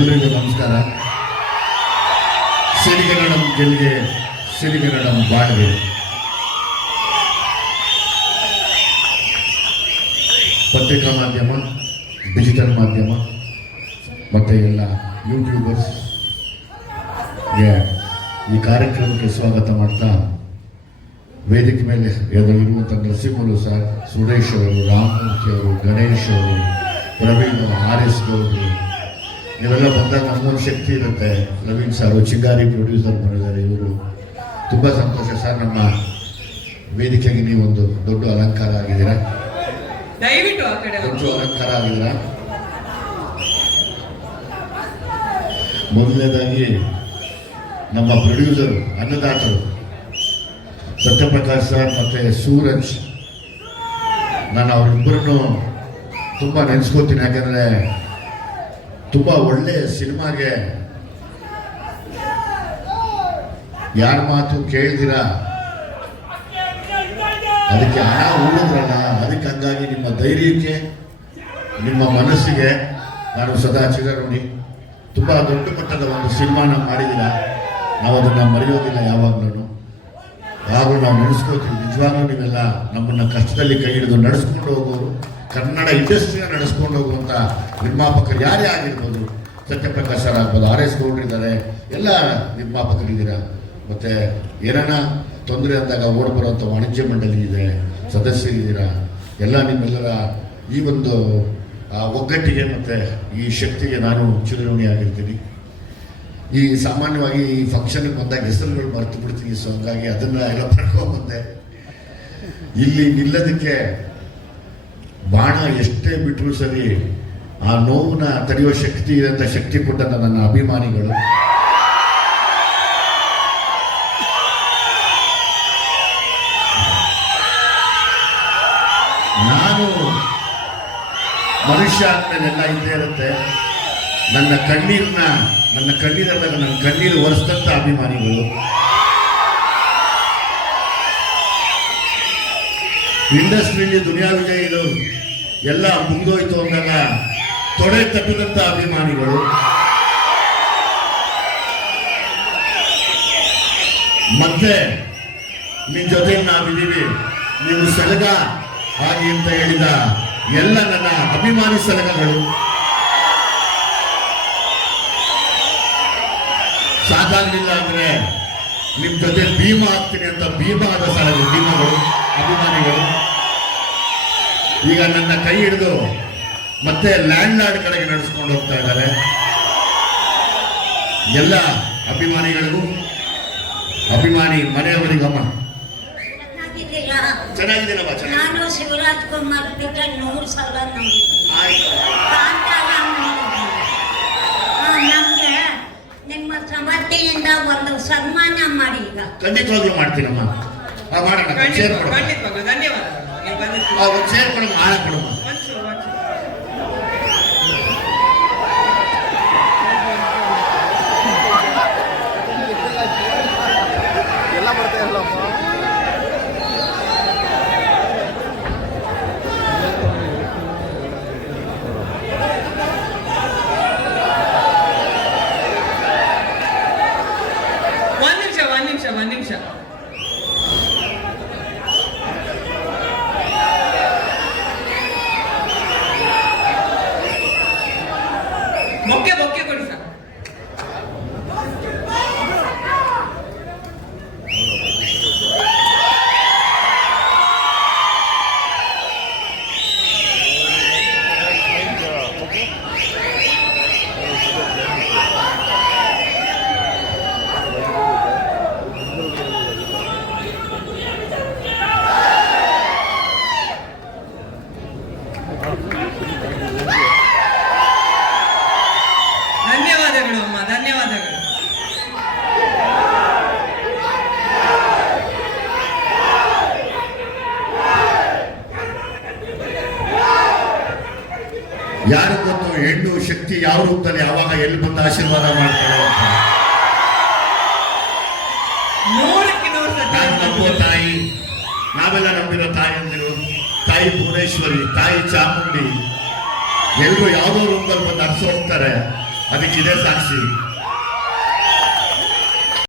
ಎಲ್ಲರಿಗೂ ನಮಸ್ಕಾರ. ಸಿರಿಗನ್ನಡಂ ಗೆಲ್ಗೆ ಸಿರಿಗನ್ನಡಂ ಬಾಳ್ಗೆ ಪತ್ರಿಕಾ ಮಾಧ್ಯಮ, ಡಿಜಿಟಲ್ ಮಾಧ್ಯಮ, ಮತ್ತು ಎಲ್ಲ ಯೂಟ್ಯೂಬರ್ಸ್ಗೆ ಈ ಕಾರ್ಯಕ್ರಮಕ್ಕೆ ಸ್ವಾಗತ ಮಾಡ್ತಾ ವೇದಿಕೆ ಮೇಲೆ ಎದುರಿರುವಂಥ ನರಸಿಂಹರು ಸರ್, ಸುರೇಶ್ ಅವರು, ರಾಮಮೂರ್ತಿ ಅವರು, ಗಣೇಶ್ ಅವರು, ಪ್ರವೀಣ್ ಆರ್ ಎಸ್ ಗೌಡ್ರು ನೀವೆಲ್ಲ ಬಂದಾಗ ನಮ್ಮೊಂದು ಶಕ್ತಿ ಇರುತ್ತೆ. ನವೀನ್ ಸರ್ ಚಿಂಗಾರಿ ಪ್ರೊಡ್ಯೂಸರ್ ಮಾಡಿದ್ದಾರೆ ಇವರು ತುಂಬ ಸಂತೋಷ ಸರ್ ನಮ್ಮ ವೇದಿಕೆಗೆ ನೀವೊಂದು ದೊಡ್ಡ ಅಲಂಕಾರ ಆಗಿದ್ದೀರ? ದಯವಿಟ್ಟು ದೊಡ್ಡ ಅಲಂಕಾರ ಆಗಿದ್ದೀರಾ? ಮೊದಲನೇದಾಗಿ ನಮ್ಮ ಪ್ರೊಡ್ಯೂಸರ್ ಅನ್ನದಾತರು ಸತ್ಯಪ್ರಕಾಶ್ ಸರ್ ಮತ್ತೆ ಸೂರಜ್. ನಾನು ಅವರಿಬ್ಬರನ್ನು ತುಂಬ ನೆನೆಸ್ಕೋತೀನಿ ಯಾಕಂದರೆ ತುಂಬ ಒಳ್ಳೆ ಸಿನಿಮಾಗೆ ಯಾರ ಮಾತು ಕೇಳಿದಿರ? ಅದಕ್ಕೆ ಹಣ ಉಳಿದ್ರಲ್ಲ, ಅದಕ್ಕೆ ಹಂಗಾಗಿ ನಿಮ್ಮ ಧೈರ್ಯಕ್ಕೆ, ನಿಮ್ಮ ಮನಸ್ಸಿಗೆ ನಾನು ಸದಾ ಚಿರಋಣಿ ತುಂಬ ದೊಡ್ಡ ಮಟ್ಟದ ಒಂದು ಸಿನಿಮಾನ ಮಾಡಿದಿರ ನಾವು ಅದನ್ನು ಮರೆಯೋದಿಲ್ಲ ಯಾವಾಗಲೂ ಯಾವಾಗಲೂ ನಾವು ನಡೆಸ್ಕೋತೀವಿ ನಿಜವಾಗ್ಲೂ ನೀವೆಲ್ಲ ನಮ್ಮನ್ನು ಕಷ್ಟದಲ್ಲಿ ಕೈ ಹಿಡಿದು ನಡೆಸ್ಕೊಂಡು ಹೋಗೋರು. ಕನ್ನಡ ಇಂಡಸ್ಟ್ರಿನ ನಡೆಸ್ಕೊಂಡು ಹೋಗುವಂಥ ನಿರ್ಮಾಪಕರು ಯಾರೇ ಆಗಿರ್ಬೋದು, ಸತ್ಯಪ್ರಕಾಶ್ ಸರ್ ಆಗ್ಬೋದು, ಆರ್ ಎಸ್ ಗೌಡ್ರಿದ್ದಾರೆ ಎಲ್ಲ ನಿರ್ಮಾಪಕರಿದ್ದೀರಾ ಮತ್ತು ಏನನ್ನ ತೊಂದರೆ ಅಂದಾಗ ಓಡ್ ಬರುವಂಥ ವಾಣಿಜ್ಯ ಮಂಡಳಿ ಇದೆ ಸದಸ್ಯರಿದ್ದೀರಾ ಎಲ್ಲ ನಿಮ್ಮೆಲ್ಲರ ಈ ಒಂದು ಒಗ್ಗಟ್ಟಿಗೆ ಮತ್ತು ಈ ಶಕ್ತಿಗೆ ನಾನು ಚಿರಋಣಿಯಾಗಿರ್ತೀನಿ. ಈ ಸಾಮಾನ್ಯವಾಗಿ ಈ ಫಂಕ್ಷನ್ಗೆ ಬಂದಾಗ ಹೆಸರುಗಳು ಮರೆತು ಬಿಡ್ತೀನಿ ಸೊ ಹಂಗಾಗಿ ಅದನ್ನ ಎಲ್ಲ ಪಡ್ಕೊಂಡ್ಬಂದೆ ಇಲ್ಲಿ ನಿಲ್ಲೋದಕ್ಕೆ ಬಾಣ ಎಷ್ಟೇ ಬಿಟ್ಟರು ಸರಿ ಆ ನೋವನ್ನ ತಡೆಯುವ ಶಕ್ತಿ ಇರೋಂಥ ಶಕ್ತಿ ಕೊಟ್ಟಂತ ನನ್ನ ಅಭಿಮಾನಿಗಳು. ನಾನು ಮನುಷ್ಯ ಆದ್ಮೇಲೆಲ್ಲ ಇದ್ದೇ ಇರುತ್ತೆ. ನನ್ನ ಕಣ್ಣೀರನ್ನ ನನ್ನ ಕಣ್ಣೀರಲ್ಲ ನನ್ನ ಕಣ್ಣೀರು ಒರೆಸಿದಂಥ ಅಭಿಮಾನಿಗಳು. ಇಂಡಸ್ಟ್ರಿಯಲ್ಲಿ ದುನಿಯಾ ವಿಜಯ್ ಇದು ಎಲ್ಲ ಮುಂದೋಯ್ತು ಅಂದಾಗ ತೊಡೆ ತಪ್ಪಿದಂಥ ಅಭಿಮಾನಿಗಳು. ಮತ್ತೆ ನಿನ್ನ ಜೊತೆ ನಾವಿದ್ದೀವಿ ನೀವು ಸಲಗ ಹಾಗೆ ಅಂತ ಹೇಳಿದ ಎಲ್ಲ ನನ್ನ ಅಭಿಮಾನಿ ಸಲಗಗಳು. ಸಾಧಾಗಲಿಲ್ಲ ಅಂದ್ರೆ ನಿಮ್ ಜೊತೆ ಭೀಮ ಆಗ್ತೀನಿ ಅಂತ ಭೀಮ ಆದ ಭೀಮಗಳು ಅಭಿಮಾನಿಗಳು. ಈಗ ನನ್ನ ಕೈ ಹಿಡಿದು ಮತ್ತೆ ಲ್ಯಾಂಡ್ ಲಾರ್ಡ್ ಕಡೆಗೆ ನಡೆಸ್ಕೊಂಡು ಹೋಗ್ತಾ ಇದ್ದಾರೆ. ಎಲ್ಲ ಅಭಿಮಾನಿಗಳಿಗೂ ಅಭಿಮಾನಿ ಮನೆಯವರಿಗಮ್ಮ. ಚೆನ್ನಾಗಿದ್ದೀನಮ್ಮ ಚೆನ್ನಾಗಿ ನಾನು ಶಿವರಾಜ್ ಕುಮಾರ್ ನೂರು ಸಲ ಸಮರ್ಥಿಯಿಂದ ಒಂದು ಸನ್ಮಾನ ಮಾಡಿ ಈಗ. ಖಂಡಿತವಾಗ್ಲೂ ಮಾಡ್ತೀನಮ್ಮ. ಆ, ಮಾಡೋಣ ಧನ್ಯವಾದ ಚೇರ್ ಕೊಡಮ್ಮ ಖಂಡಿತವಾಗ್ಲೂ ಧನ್ಯವಾದಗಳು. ನೀವು ಬಂದಿದ್ದು ಒಂದು ಚೇರ್ ಕೊಡಮ್ಮ. ಒಂದ್ ನಿಮಿಷ ಒಂದ್ ಧನ್ಯವಾದಗಳು ಅಮ್ಮ ಧನ್ಯವಾದಗಳು. ಯಾರು ಗೊತ್ತು ಹೆಣ್ಣು ಶಕ್ತಿ ಯಾವ ರೂಪದಲ್ಲಿ ಯಾವಾಗ ಎಲ್ಲಿ ಬಂದು ಆಶೀರ್ವಾದ ಮಾಡ್ತಾರೆ ನಾನು ನಂಬುವ ತಾಯಿ ನಾವೆಲ್ಲ ನಂಬಿರೋ ತಾಯಿ ಅಂದಿರು. ತಾಯಿ ಭುವನೇಶ್ವರಿ ತಾಯಿ ಚಾಮುಂಡಿ. ಎಲ್ಲರೂ ಯಾವುದೋ ರೂಪದಲ್ಲಿ ಬಂದು ಅರ್ಸ ಅದಕ್ಕೆ ಇದೇ ಸಾಕ್ಷಿ.